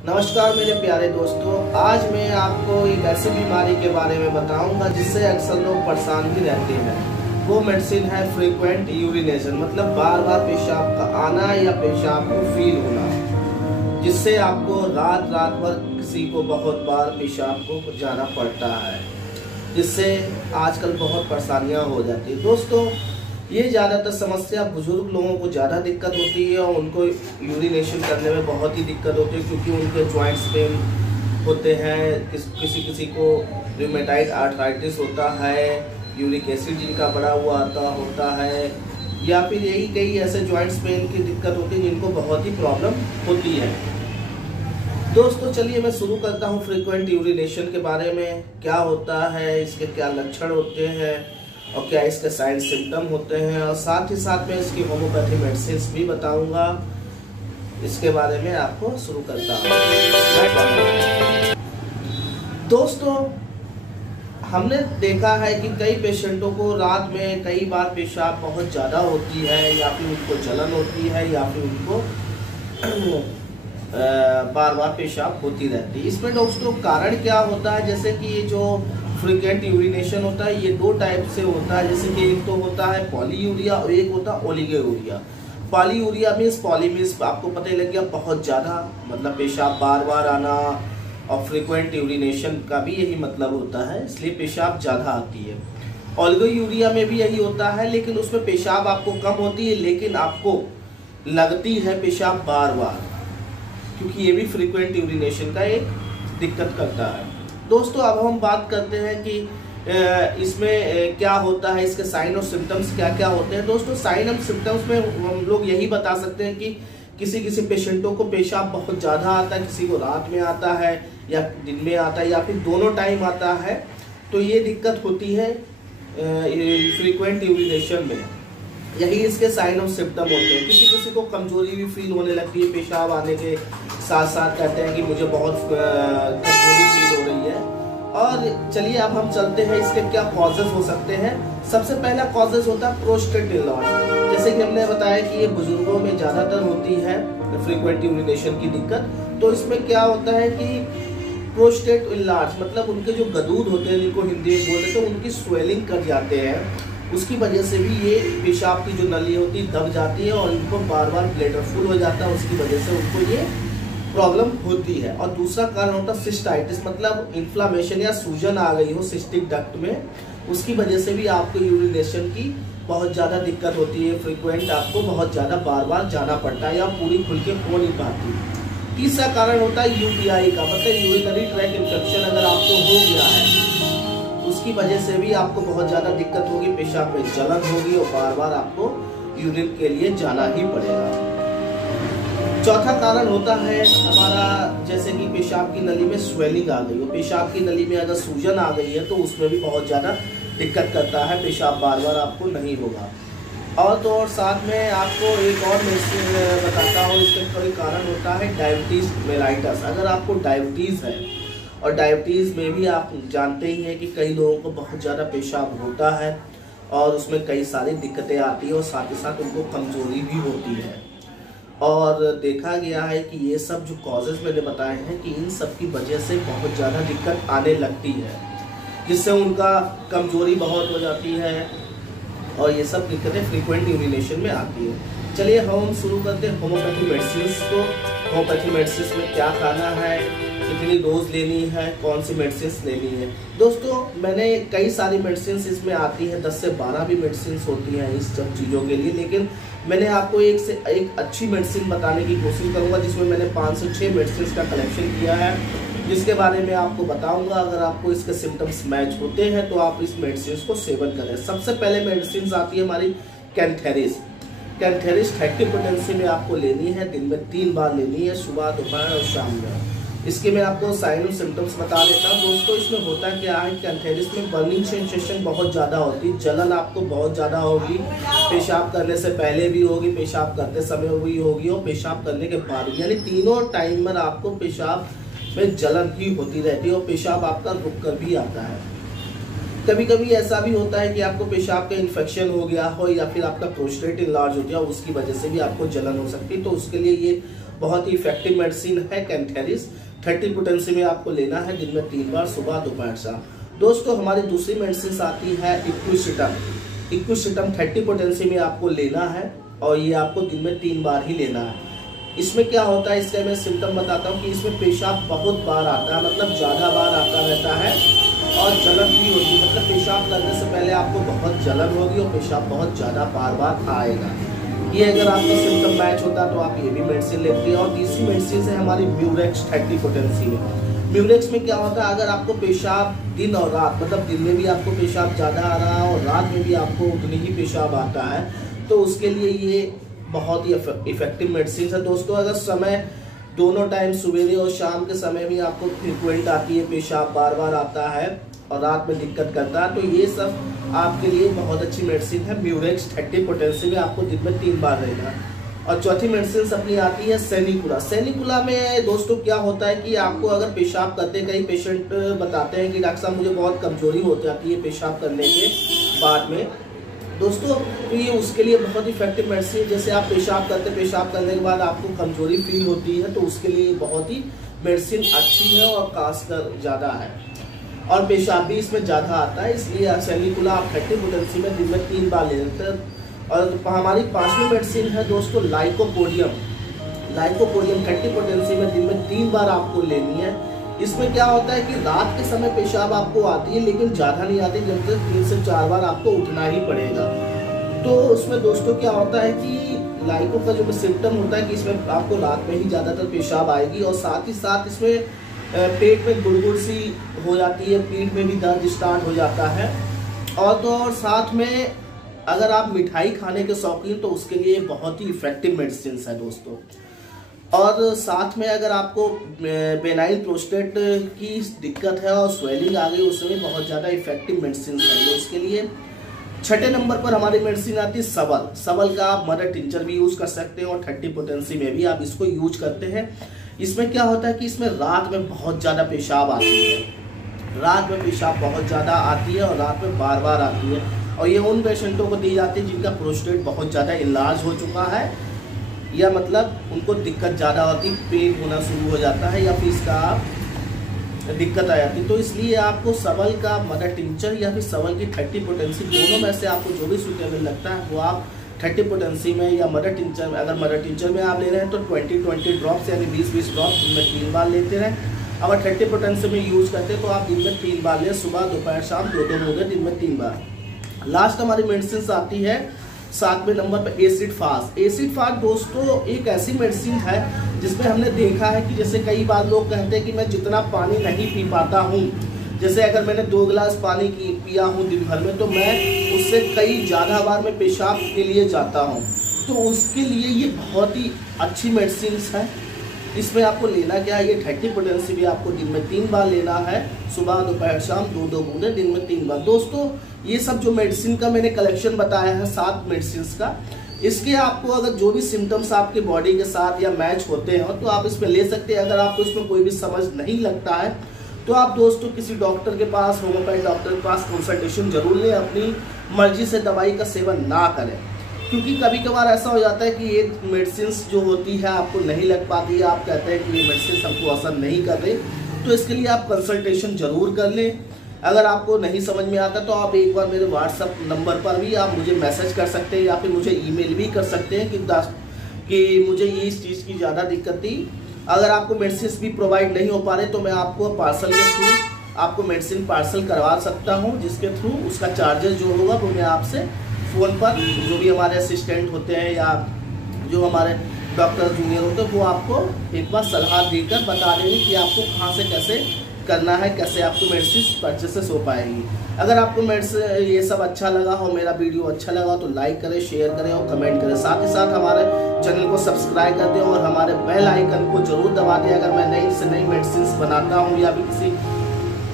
नमस्कार मेरे प्यारे दोस्तों, आज मैं आपको एक ऐसी बीमारी के बारे में बताऊंगा जिससे अक्सर लोग परेशान भी रहते हैं। वो मेडिसिन है फ्रीक्वेंट यूरिनेशन, मतलब बार बार पेशाब का आना या पेशाब को फील होना, जिससे आपको रात भर किसी को बहुत बार पेशाब को जाना पड़ता है, जिससे आजकल बहुत परेशानियां हो जाती है। दोस्तों, ये ज़्यादातर समस्या बुजुर्ग लोगों को ज़्यादा दिक्कत होती है और उनको यूरिनेशन करने में बहुत ही दिक्कत होती है, क्योंकि उनके जॉइंट्स पेन होते हैं। किसी को रूमेटाइड आर्थराइटिस होता है, यूरिक एसिड जिनका बढ़ा हुआ होता है, या फिर यही कई ऐसे जॉइंट्स पेन की दिक्कत होती है जिनको बहुत ही प्रॉब्लम होती है। दोस्तों, चलिए मैं शुरू करता हूँ फ्रीक्वेंट यूरिनेशन के बारे में। क्या होता है, इसके क्या लक्षण होते हैं और क्या इसके साइन सिम्टम होते हैं, और साथ ही साथ में इसकी होम्योपैथी मेडिसिन भी बताऊंगा। इसके बारे में आपको शुरू करता हूँ। दोस्तों, हमने देखा है कि कई पेशेंटों को रात में कई बार पेशाब बहुत ज़्यादा होती है, या फिर उनको जलन होती है, या फिर उनको बार बार पेशाब होती रहती है। इसमें दोस्तों कारण क्या होता है, जैसे कि ये जो फ्रीक्वेंट यूरिनेशन होता है ये दो टाइप से होता है। जैसे कि एक तो होता है पॉलीयूरिया और एक होता है oliguria. Polyuria means poly means आपको पता ही लग गया बहुत ज़्यादा, मतलब पेशाब बार बार आना, और फ्रीक्वेंट यूरिनेशन का भी यही मतलब होता है, इसलिए पेशाब ज़्यादा आती है। ओलिगोयूरिया में भी यही होता है, लेकिन उसमें पेशाब आपको कम होती है, लेकिन आपको लगती है पेशाब बार बार, क्योंकि ये भी फ्रीक्वेंट यूरिनेशन का एक दिक्कत करता है। दोस्तों, अब हम बात करते हैं कि इसमें क्या होता है, इसके साइन और सिम्टम्स क्या क्या होते हैं। दोस्तों, साइन और सिम्टम्स में हम लोग यही बता सकते हैं कि किसी पेशेंटों को पेशाब बहुत ज़्यादा आता है, किसी को रात में आता है या दिन में आता है, या फिर दोनों टाइम आता है। तो ये दिक्कत होती है फ्रीक्वेंट यूरिनेशन में। यही इसके साइन और सिम्टम होते हैं। किसी को कमजोरी भी फील होने लगती है, पेशाब आने के साथ साथ कहते हैं कि मुझे बहुत कमजोरी फील हो रही है। और चलिए अब हम चलते हैं इसके क्या कॉजेज हो सकते हैं। सबसे पहला कॉजेज होता है प्रोस्टेट इनलार्ज। जैसे कि हमने बताया कि ये बुजुर्गों में ज्यादातर होती है फ्रीक्वेंट यूरिनेशन की दिक्कत। तो इसमें क्या होता है कि प्रोस्टेट इनलार्ज मतलब उनके जो गदूद होते हैं, जिनको हिंदी में बोलते हैं, तो उनकी स्वेलिंग कर जाते हैं। उसकी वजह से भी ये पेशाब की जो नली होती है दब जाती है और इनको बार बार ब्लैडर फुल हो जाता है, उसकी वजह से उनको ये प्रॉब्लम होती है। और दूसरा कारण होता है सिस्टाइटिस, मतलब इन्फ्लामेशन या सूजन आ गई हो सिस्टिक डक्ट में, उसकी वजह से भी आपको यूरिनेशन की बहुत ज़्यादा दिक्कत होती है। फ्रीक्वेंट आपको बहुत ज़्यादा बार बार जाना पड़ता है या पूरी खुल के हो नहीं पाती। तीसरा कारण होता है यूटीआई का, मतलब यूरिनरी ट्रैक इन्फेक्शन अगर आपको हो गया है, उसकी वजह से भी आपको बहुत ज़्यादा दिक्कत होगी, पेशाब में जलन होगी और बार बार आपको यूरिन के लिए जाना ही पड़ेगा। चौथा कारण होता है हमारा, जैसे कि पेशाब की नली में स्वेलिंग आ गई हो, पेशाब की नली में अगर सूजन आ गई है तो उसमें भी बहुत ज़्यादा दिक्कत करता है, पेशाब बार बार आपको नहीं होगा। और तो और साथ में आपको एक और मेडिसिन बताता हूँ, इसके कोई कारण होता है डायबिटीज़ मेलाइटस। अगर आपको डायबिटीज़ है, और डायबिटीज़ में भी आप जानते ही हैं कि कई लोगों को बहुत ज़्यादा पेशाब होता है और उसमें कई सारी दिक्कतें आती है, और साथ ही साथ उनको कमज़ोरी भी होती है। और देखा गया है कि ये सब जो कॉजेज़ मैंने बताए हैं कि इन सब की वजह से बहुत ज़्यादा दिक्कत आने लगती है, जिससे उनका कमज़ोरी बहुत हो जाती है, और ये सब दिक्कतें फ्रीक्वेंट यूरिनेशन में आती है। चलिए हम शुरू करते हैं होम्योपैथी मेडिसिन को। होम्योपैथी मेडिसिन में क्या खाना है, कितनी डोज लेनी है, कौन सी मेडिसिन लेनी है। दोस्तों, मैंने कई सारी मेडिसिन इसमें आती है, 10 से 12 भी मेडिसिन होती हैं इस सब चीज़ों के लिए, लेकिन मैंने आपको एक से एक अच्छी मेडिसिन बताने की कोशिश करूंगा, जिसमें मैंने 5 से 6 मेडिसिन का कलेक्शन किया है, जिसके बारे में आपको बताऊंगा। अगर आपको इसके सिम्टम्स मैच होते हैं तो आप इस मेडिसिन को सेवन करें। सबसे पहले मेडिसिन आती है हमारी कैंथेरिस। कैंथेरिस 30 पोटेंसी में आपको लेनी है, दिन में 3 बार लेनी है, सुबह, दोपहर और शाम में। इसके मैं आपको साइन और सिम्टम्स बता देता हूँ। दोस्तों, इसमें होता क्या है, कैंथेरिस में बर्निंग सेंसेशन बहुत ज़्यादा होती है, जलन आपको बहुत ज़्यादा होगी, पेशाब करने से पहले भी होगी, पेशाब करते समय भी होगी, और पेशाब करने के बाद, यानी तीनों टाइम में आपको पेशाब में जलन ही होती रहती है, और पेशाब आपका रुक कर भी आता है। कभी कभी ऐसा भी होता है कि आपको पेशाब का इन्फेक्शन हो गया हो, या फिर आपका प्रोस्टेट इनलार्ज हो गया, उसकी वजह से भी आपको जलन हो सकती है। तो उसके लिए ये बहुत ही इफेक्टिव मेडिसिन है कैंथेरिस। 30 पोटेंसी में आपको लेना है, दिन में 3 बार, सुबह दोपहर शाम। दोस्तों हमारी दूसरी मेडिसिन आती है इक्विसिटम। इक्विसिटम 30 पोटेंसी में आपको लेना है और ये आपको दिन में 3 बार ही लेना है। इसमें क्या होता है, इसका मैं सिम्टम बताता हूँ कि इसमें पेशाब बहुत बार आता है, मतलब ज़्यादा बार आता रहता है और जलन भी होगी, मतलब पेशाब करने से पहले आपको बहुत जलन होगी और पेशाब बहुत ज़्यादा बार बार आएगा। ये अगर आपका सिम्टम मैच होता है तो आप ये भी मेडिसिन लेते हैं। और तीसरी मेडिसिन है हमारी म्यूरेक्स 30 पोटेंसी में। म्यूरेक्स में क्या होता है, अगर आपको पेशाब दिन और रात, मतलब दिन में भी आपको पेशाब ज़्यादा आ रहा है और रात में भी आपको उतनी ही पेशाब आता है, तो उसके लिए ये बहुत ही इफेक्टिव मेडिसिन है। दोस्तों अगर समय दोनों टाइम सवेरे और शाम के समय में आपको फ्रिक्वेंट आती है, पेशाब बार बार आता है और रात में दिक्कत करता है, तो ये सब आपके लिए बहुत अच्छी मेडिसिन है। म्यूरेक्स 30 पोटेंसी में आपको दिन में 3 बार लेना है। और चौथी मेडिसिन अपनी आती है सेनिकुला। सेनिकुला में दोस्तों क्या होता है कि आपको अगर पेशाब करते, कई पेशेंट बताते हैं कि डॉक्टर साहब मुझे बहुत कमजोरी हो जाती है पेशाब करने के बाद में, दोस्तों तो ये उसके लिए बहुत इफेक्टिव मेडिसिन। जैसे आप पेशाब करने के बाद आपको कमजोरी फील होती है, तो उसके लिए बहुत ही मेडिसिन अच्छी है और खासकर ज़्यादा है और पेशाब भी इसमें ज़्यादा आता है, इसलिए सेनिकुला आप 30 पोटेंसी में दिन में 3 बार ले लेते हैं। और हमारी 5वीं मेडिसिन है दोस्तों लाइकोपोडियम। लाइकोपोडियम 30 पोटेंसी में दिन में 3 बार आपको लेनी है। इसमें क्या होता है कि रात के समय पेशाब आपको आती है लेकिन ज़्यादा नहीं आती, जब तक 3 से 4 बार आपको उठना ही पड़ेगा। तो उसमें दोस्तों क्या होता है कि लाइको का जो सिम्टम होता है कि इसमें आपको रात में ही ज़्यादातर पेशाब आएगी और साथ ही साथ इसमें पेट में गुड़गुड़ सी हो जाती है, पीठ में भी दर्द स्टार्ट हो जाता है। और तो और साथ में अगर आप मिठाई खाने के शौकीन, तो उसके लिए बहुत ही इफेक्टिव मेडिसिन है दोस्तों। और साथ में अगर आपको बेनाइन प्रोस्टेट की दिक्कत है और स्वेलिंग आ गई, उसमें बहुत ज़्यादा इफेक्टिव मेडिसिन है। इसके लिए 6ठे नंबर पर हमारी मेडिसिन आती है सबल। सबल का आप मदर टिंचर भी यूज़ कर सकते हैं और 30 पोटेंसी में भी आप इसको यूज करते हैं। इसमें क्या होता है कि इसमें रात में बहुत ज़्यादा पेशाब आती है, रात में पेशाब बहुत ज़्यादा आती है और रात में बार बार आती है। और ये उन पेशेंटों को दी जाती है जिनका प्रोस्टेट बहुत ज़्यादा इलाज हो चुका है, या मतलब उनको दिक्कत ज़्यादा होती, पेन होना शुरू हो जाता है या फिर इसका दिक्कत आ जाती। तो इसलिए आपको सबल का मदर टिंचर या फिर सबल की 30 पोटेंसी, दोनों में से आपको जो भी सूटेबल लगता है वो आप 30 पोटेंसी में या मदर टिंचर में, अगर मदर टिंचर में आप ले रहे हैं तो 20-20 ड्रॉप्स यानी 20-20 ड्रॉप्स दिन में 3 बार लेते रहें। अगर 30 पोटेंसी में यूज़ करते हैं तो आप दिन में 3 बार लें, सुबह दोपहर शाम, 2 मुझे दिन में 3 बार। लास्ट हमारी मेडिसिन आती है 7वें नंबर पर एसिड फास्ट। एसिड फास्ट दोस्तों एक ऐसी मेडिसिन है जिसमें हमने देखा है कि जैसे कई बार लोग कहते हैं कि मैं जितना पानी नहीं पी पाता हूँ, जैसे अगर मैंने 2 गिलास पानी पिया हूँ दिन भर में, तो मैं उससे कई ज़्यादा बार मैं पेशाब के लिए जाता हूँ, तो उसके लिए ये बहुत ही अच्छी मेडिसिन है। इसमें आपको लेना क्या है, ये 30 पोटेंसी भी आपको दिन में 3 बार लेना है, सुबह दोपहर शाम, 2 बूंदे दिन में 3 बार। दोस्तों ये सब जो मेडिसिन का मैंने कलेक्शन बताया है 7 मेडिसिन का, इसके आपको अगर जो भी सिम्टम्स आपके बॉडी के साथ या मैच होते हैं तो आप इसमें ले सकते हैं। अगर आपको इसमें कोई भी समझ नहीं लगता है तो आप दोस्तों किसी डॉक्टर के पास, होम्योपैथ डॉक्टर के पास कंसल्टेशन जरूर लें, अपनी मर्जी से दवाई का सेवन ना करें, क्योंकि कभी कभार ऐसा हो जाता है कि ये मेडिसिन जो होती है आपको नहीं लग पाती है, आप कहते हैं कि ये मेडिसिन हमको असर नहीं कर रही, तो इसके लिए आप कंसल्टेशन जरूर कर लें। अगर आपको नहीं समझ में आता तो आप एक बार मेरे व्हाट्सअप नंबर पर भी आप मुझे मैसेज कर सकते हैं या फिर मुझे ईमेल भी कर सकते हैं कि मुझे ये इस चीज़ की ज़्यादा दिक्कत थी। अगर आपको मेडिसिन भी प्रोवाइड नहीं हो पा रहे तो मैं आपको पार्सल के थ्रू आपको मेडिसिन पार्सल करवा सकता हूँ, जिसके थ्रू उसका चार्जेस जो होगा वो मैं आपसे फ़ोन पर, जो भी हमारे असिस्टेंट होते हैं या जो हमारे डॉक्टर जूनियर होते हैं, वो आपको एक बार सलाह देकर बता देंगे कि आपको कहाँ से कैसे करना है, कैसे आपको मेडिसिन परचेसेस हो पाएगी। अगर आपको मेडिसिन ये सब अच्छा लगा हो, मेरा वीडियो अच्छा लगा तो लाइक करें, शेयर करें और कमेंट करें। साथ ही साथ हमारे चैनल को सब्सक्राइब कर दें और हमारे बेल आइकन को जरूर दबा दें। अगर मैं नई से नई मेडिसिन बनाता हूँ या भी किसी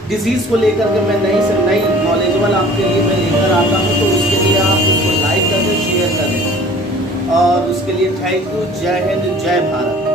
डिजीज़ को लेकर के मैं नई से नई नॉलेजेबल आपके लिए मैं लेकर आता हूँ, तो उसके लिए आप उसको लाइक करें, शेयर करें और उसके लिए थैंक यू। जय हिंद, जय भारत।